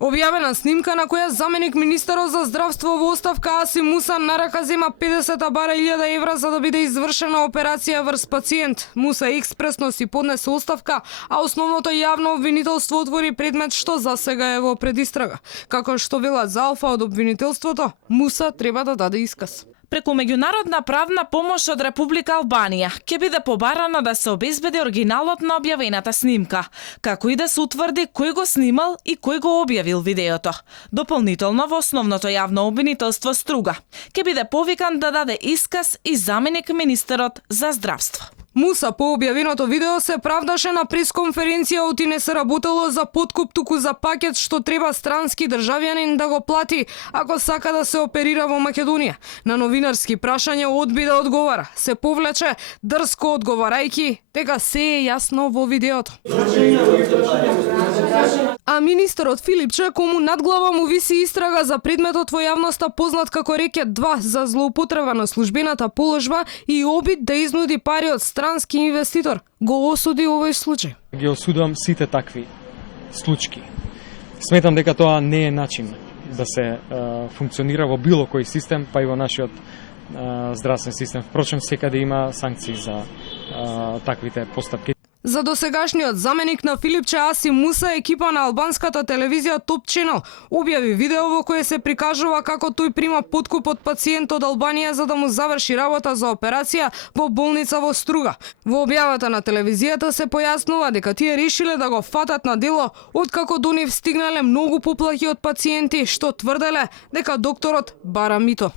Објавена снимка на која заменик министерот за здравство во оставка Асим Муса на рака зема 50 бара 1000 евра за да биде извршена операција врз пациент. Муса експресно си поднесе оставка, а основното јавно обвинителство отвори предмет што засега е во предистрага. Како што велат за Алфа од обвинителството, Муса треба да даде исказ. Преку меѓународна правна помош од Република Албанија ќе биде побарано да се обезбеди оригиналот на објавената снимка, како и да се утврди кој го снимал и кој го објавил видеото. Дополнително во основното јавно обвинителство Струга ќе биде повикан да даде исказ и заменик министерот за здравство. Муса по објавеното видео се правдаше на пресконференција оти не се работело за подкуп, туку за пакет што треба странски државјанин да го плати ако сака да се оперира во Македонија. На новинарски прашања одби да одговара. Се повлече дрско одговарајќи дека се е јасно во видеото. А министерот Филипче, кому надглава му виси истрага за предметот во јавноста познат како Рекет 2 за злоупотреба на службената положба и обид да изнуди пари од странски инвеститор, го осуди овој случај. Ги осудувам сите такви случаи. Сметам дека тоа не е начин да се функционира во било кој систем, па и во нашиот здравствен систем. Впрочем, секаде има санкции за таквите постапки. За досегашниот заменик на Филипче Асим Муса, екипа на албанската телевизија Top Channel објави видео во кое се прикажува како тој прима подкуп од пациент од Албанија за да му заврши работа за операција во болница во Струга. Во објавата на телевизијата се појаснува дека тие решиле да го фатат на дело откако до нив стигнале многу поплаќи од пациенти што тврделе дека докторот бара мито.